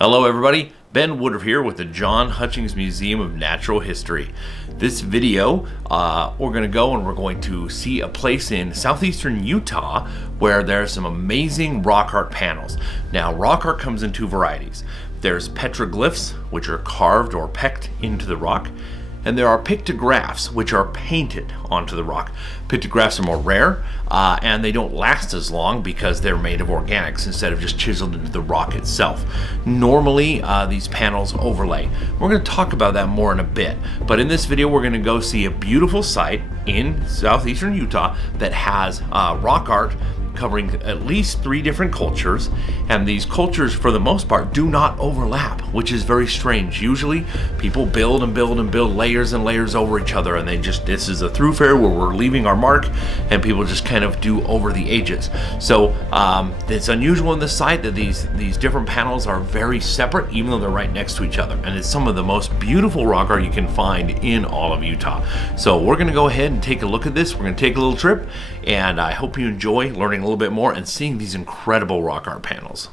Hello everybody, Ben Woodruff here with the John Hutchings Museum of Natural History. This video, we're going to see a place in southeastern Utah where there's some amazing rock art panels. Now, rock art comes in two varieties. There's petroglyphs, which are carved or pecked into the rock, and there are pictographs, which are painted onto the rock. Pictographs are more rare, and they don't last as long because they're made of organics instead of just chiseled into the rock itself. Normally, these panels overlay. We're going to talk about that more in a bit, but in this video, we're going to go see a beautiful site in southeastern Utah that has rock art covering at least 3 different cultures, and these cultures for the most part do not overlap, which is very strange. Usually people build and build and build layers and layers over each other, and this is a thoroughfare where we're leaving our mark and people just kind of do over the edges. So it's unusual in this site that these different panels are very separate, even though they're right next to each other, and it's some of the most beautiful rock art you can find in all of Utah. So we're going to go ahead and take a look at this. We're going to take a little trip, and I hope you enjoy learning a little bit more and seeing these incredible rock art panels.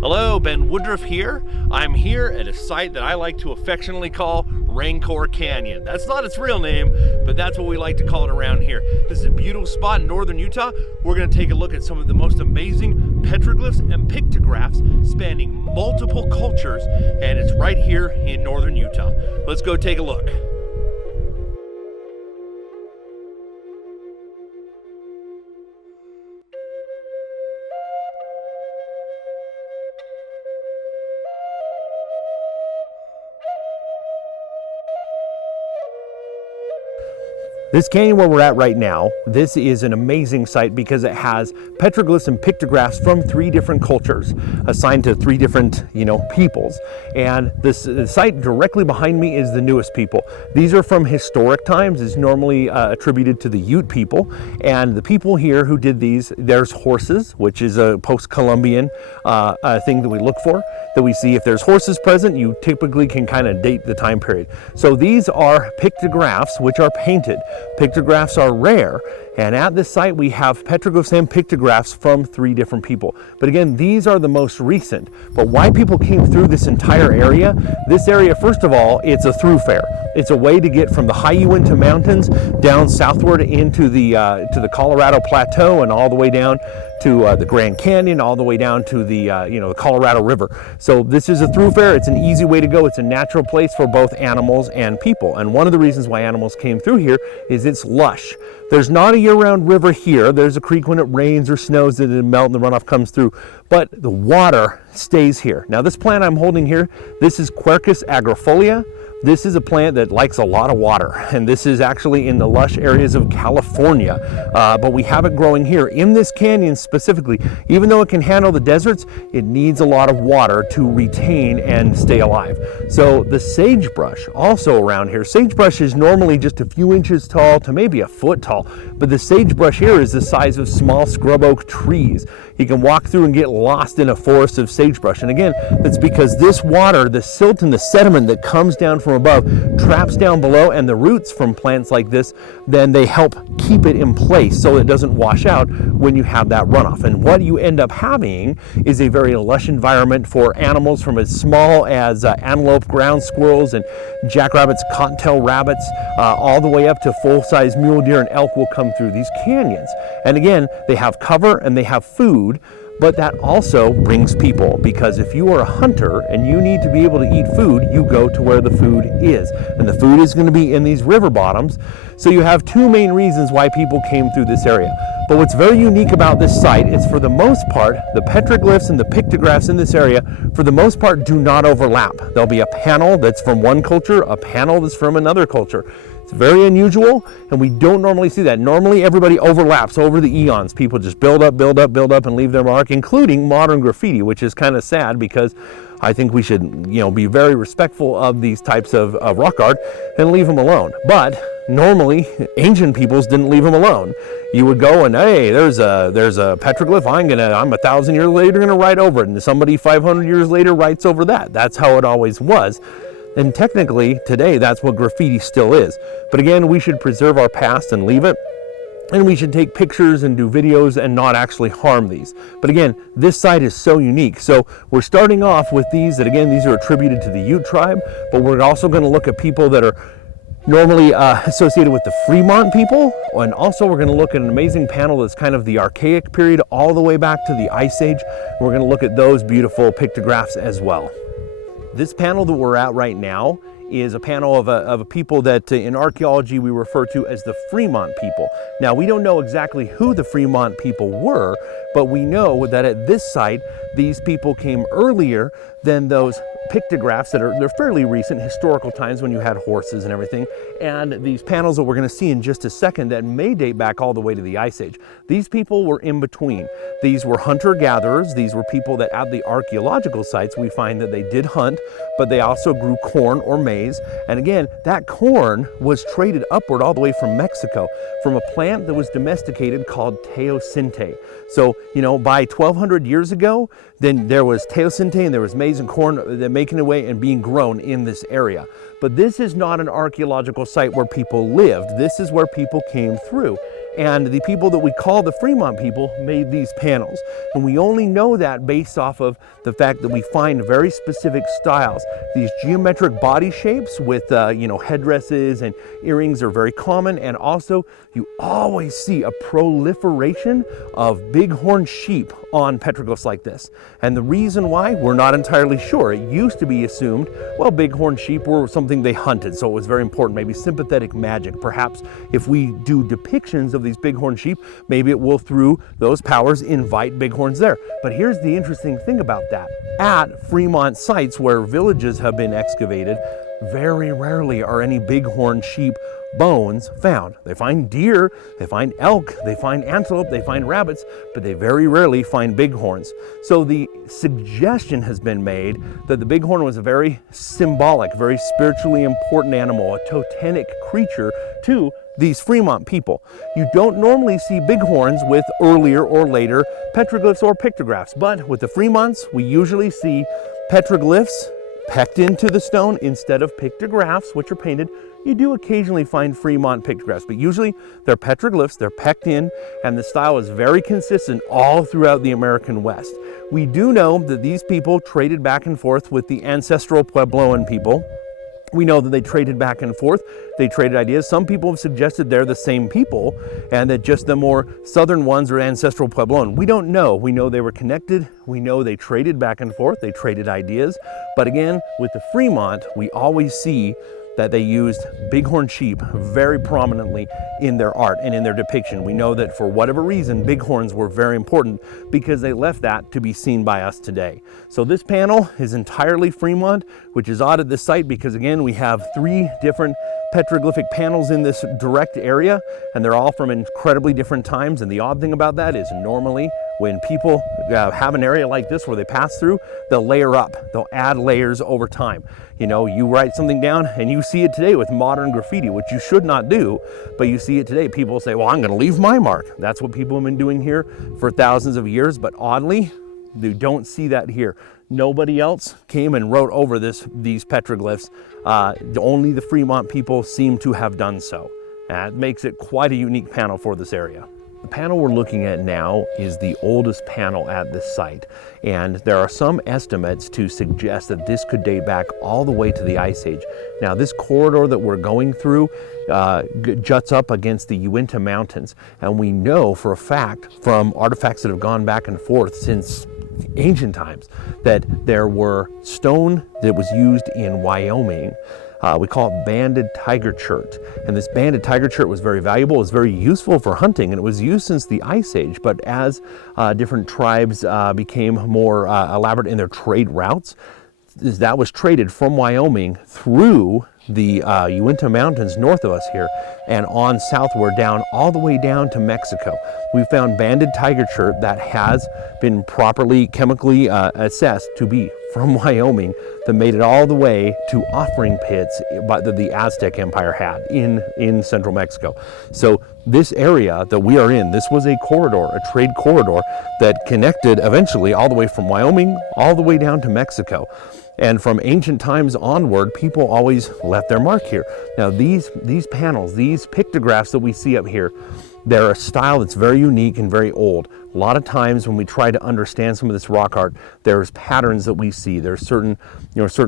Hello, Ben Woodruff here. I'm here at a site that I like to affectionately call Rancor Canyon. That's not its real name, but that's what we like to call it around here. This is a beautiful spot in northern Utah. We're going to take a look at some of the most amazing petroglyphs and pictographs spanning multiple cultures, and it's right here in northern Utah. Let's go take a look. This canyon where we're at right now, this is an amazing site because it has petroglyphs and pictographs from 3 different cultures assigned to 3 different, peoples. And the site directly behind me is the newest people. These are from historic times. It's normally attributed to the Ute people. And the people here who did these, there's horses, which is a post-Columbian thing that we look for, that we see if there's horses present, you typically can kind of date the time period. So these are pictographs, which are painted. Pictographs are rare, and at this site we have petroglyphs and pictographs from 3 different people. But again, these are the most recent. But why people came through this entire area? This area, first of all, it's a thoroughfare. It's a way to get from the high Uinta Mountains down southward into the Colorado Plateau and all the way down to the Grand Canyon, all the way down to the the Colorado River. So this is a thoroughfare. It's an easy way to go. It's a natural place for both animals and people. And one of the reasons why animals came through here is it's lush. There's not a year-round river here. There's a creek when it rains or snows that it melt and the runoff comes through, but the water stays here. Now this plant I'm holding here, this is Quercus agrifolia. This is a plant that likes a lot of water, and this is actually in the lush areas of California, but we have it growing here in this canyon specifically. Even though it can handle the deserts, it needs a lot of water to retain and stay alive. So the sagebrush also around here, sagebrush is normally just a few inches tall to maybe a foot tall, but the sagebrush here is the size of small scrub oak trees. You can walk through and get lost in a forest of sagebrush. And again, that's because this water, the silt and the sediment that comes down from above, traps down below, and the roots from plants like this, then they help keep it in place so it doesn't wash out when you have that runoff. And what you end up having is a very lush environment for animals from as small as antelope, ground squirrels, and jackrabbits, cottontail rabbits, all the way up to full-size mule deer and elk will come through these canyons. And again, they have cover and they have food, But that also brings people, because if you are a hunter and you need to be able to eat food, you go to where the food is. And the food is going to be in these river bottoms. So you have two main reasons why people came through this area. But what's very unique about this site is, for the most part, the petroglyphs and the pictographs in this area, for the most part, do not overlap. There'll be a panel that's from one culture, a panel that's from another culture. It's very unusual, and we don't normally see that. Normally, everybody overlaps over the eons. People just build up, and leave their mark, including modern graffiti, which is kind of sad, because I think we should, be very respectful of these types of rock art and leave them alone. But normally, ancient peoples didn't leave them alone. You would go and, hey, there's a petroglyph. I'm 1,000 years later gonna write over it, and somebody 500 years later writes over that. That's how it always was. And technically, today, that's what graffiti still is. But again, we should preserve our past and leave it. And we should take pictures and do videos and not actually harm these. But again, this site is so unique. So we're starting off with these that, again, these are attributed to the Ute tribe, but we're also going to look at people that are normally associated with the Fremont people. And also we're going to look at an amazing panel that's kind of the archaic period all the way back to the Ice Age. We're going to look at those beautiful pictographs as well. This panel that we're at right now is a panel of a people that in archaeology we refer to as the Fremont people. Now, we don't know exactly who the Fremont people were, but we know that at this site, these people came earlier than those pictographs they're fairly recent, historical times when you had horses and everything, and these panels that we're going to see in just a second that may date back all the way to the Ice Age. These people were in between. These were hunter-gatherers. These were people that at the archaeological sites we find that they did hunt, but they also grew corn or maize. And again, that corn was traded upward all the way from Mexico from a plant that was domesticated called teosinte. So, by 1200 years ago, then there was teosinte and there was maize and corn that making their way and being grown in this area. But this is not an archaeological site where people lived. This is where people came through. And the people that we call the Fremont people made these panels. And we only know that based off of the fact that we find very specific styles. These geometric body shapes with, headdresses and earrings are very common. And also, you always see a proliferation of bighorn sheep on petroglyphs like this. And the reason why, we're not entirely sure. It used to be assumed, well, bighorn sheep were something they hunted, so it was very important. Maybe sympathetic magic. Perhaps if we do depictions of these bighorn sheep, maybe it will, through those powers, invite bighorns there. But here's the interesting thing about that. At Fremont sites where villages have been excavated, very rarely are any bighorn sheep bones found. They find deer, they find elk, they find antelope, they find rabbits, but they very rarely find bighorns. So the suggestion has been made that the bighorn was a very symbolic, very spiritually important animal, a totemic creature to these Fremont people. You don't normally see bighorns with earlier or later petroglyphs or pictographs, but with the Fremonts, we usually see petroglyphs pecked into the stone instead of pictographs, which are painted. You do occasionally find Fremont pictographs, but usually they're petroglyphs, they're pecked in, and the style is very consistent all throughout the American West. We do know that these people traded back and forth with the ancestral Puebloan people. We know that they traded back and forth. They traded ideas. Some people have suggested they're the same people and that just the more southern ones are ancestral Puebloan. We don't know. We know they were connected. We know they traded back and forth. They traded ideas. But again, with the Fremont, we always see that they used bighorn sheep very prominently in their art and in their depiction. We know that for whatever reason, bighorns were very important because they left that to be seen by us today. So this panel is entirely Fremont, which is odd at this site because, again, we have 3 different petroglyphic panels in this direct area, and they're all from incredibly different times. And the odd thing about that is normally when people have an area like this where they pass through, they'll layer up, they'll add layers over time. You write something down and you see it today with modern graffiti, which you should not do, but you see it today. People say, well, I'm going to leave my mark. That's what people have been doing here for thousands of years, but oddly, you don't see that here. Nobody else came and wrote over these petroglyphs. Only the Fremont people seem to have done so. That makes it quite a unique panel for this area. The panel we're looking at now is the oldest panel at this site, and there are some estimates to suggest that this could date back all the way to the Ice Age. Now, this corridor that we're going through juts up against the Uinta Mountains, and we know for a fact from artifacts that have gone back and forth since ancient times that there were stone that was used in Wyoming We call it banded tiger chert. And this banded tiger chert was very valuable, it was very useful for hunting, and it was used since the Ice Age. But as different tribes became more elaborate in their trade routes, that was traded from Wyoming through the Uinta Mountains north of us here and on southward down all the way down to Mexico. We found banded tiger chert that has been properly chemically assessed to be from Wyoming, that made it all the way to offering pits that the Aztec Empire had in central Mexico. So this area that we are in, this was a corridor, a trade corridor that connected eventually all the way from Wyoming all the way down to Mexico. And from ancient times onward, people always left their mark here. Now these panels, these pictographs that we see up here, they're a style that's very unique and very old. A lot of times when we try to understand some of this rock art, there's patterns that we see. There's certain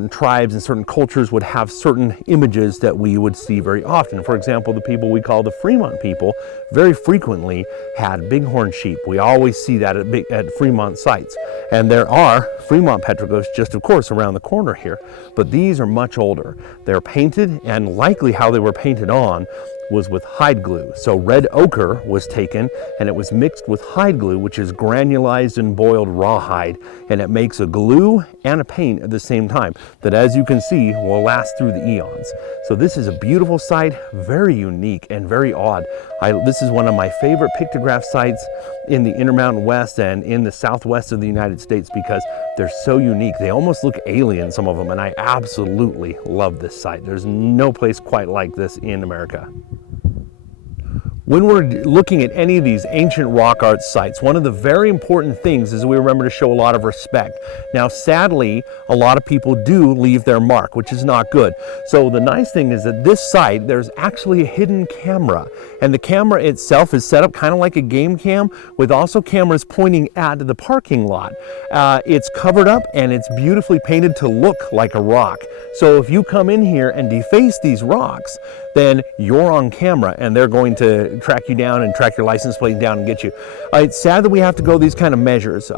tribes and certain cultures would have certain images that we would see very often. For example, the people we call the Fremont people very frequently had bighorn sheep. We always see that at Fremont sites. And there are Fremont petroglyphs just, of course, around the corner here. But these are much older. They're painted, and likely how they were painted on was with hide glue. So red ochre was taken and it was mixed with hide glue, which is granulized and boiled rawhide, and it makes a glue and a paint at the same time that, as you can see, will last through the eons. So this is a beautiful site, very unique and very odd. This is one of my favorite pictograph sites in the Intermountain West and in the southwest of the United States because they're so unique. They almost look alien, some of them, and I absolutely love this site. There's no place quite like this in America. When we're looking at any of these ancient rock art sites, one of the very important things is we remember to show a lot of respect. Now, sadly, a lot of people do leave their mark, which is not good. So the nice thing is that this site, there's actually a hidden camera, and the camera itself is set up kind of like a game cam with also cameras pointing at the parking lot. It's covered up and it's beautifully painted to look like a rock. So if you come in here and deface these rocks, then you're on camera and they're going to track you down and track your license plate down and get you. It's sad that we have to go these kind of measures.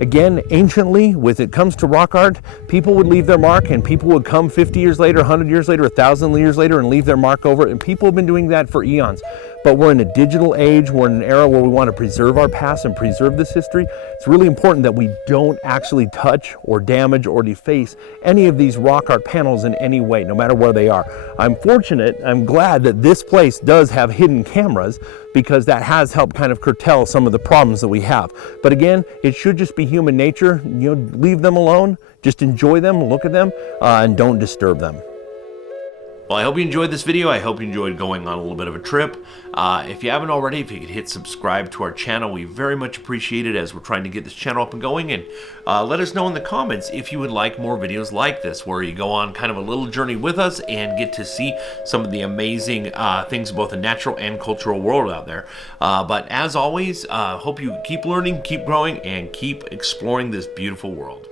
Again, anciently, when it comes to rock art, people would leave their mark, and people would come 50 years later, 100 years later, 1,000 years later and leave their mark over it, and people have been doing that for eons. But we're in a digital age, we're in an era where we want to preserve our past and preserve this history. It's really important that we don't actually touch or damage or deface any of these rock art panels in any way, no matter where they are. I'm glad that this place does have hidden cameras, because that has helped kind of curtail some of the problems that we have. But again, it should just be human nature. Leave them alone, just enjoy them, look at them, and don't disturb them. Well, I hope you enjoyed this video. I hope you enjoyed going on a little bit of a trip. If you haven't already, if you could hit subscribe to our channel, we very much appreciate it as we're trying to get this channel up and going. And let us know in the comments if you would like more videos like this, where you go on kind of a little journey with us and get to see some of the amazing things, both the natural and cultural world out there. But as always, hope you keep learning, keep growing, and keep exploring this beautiful world.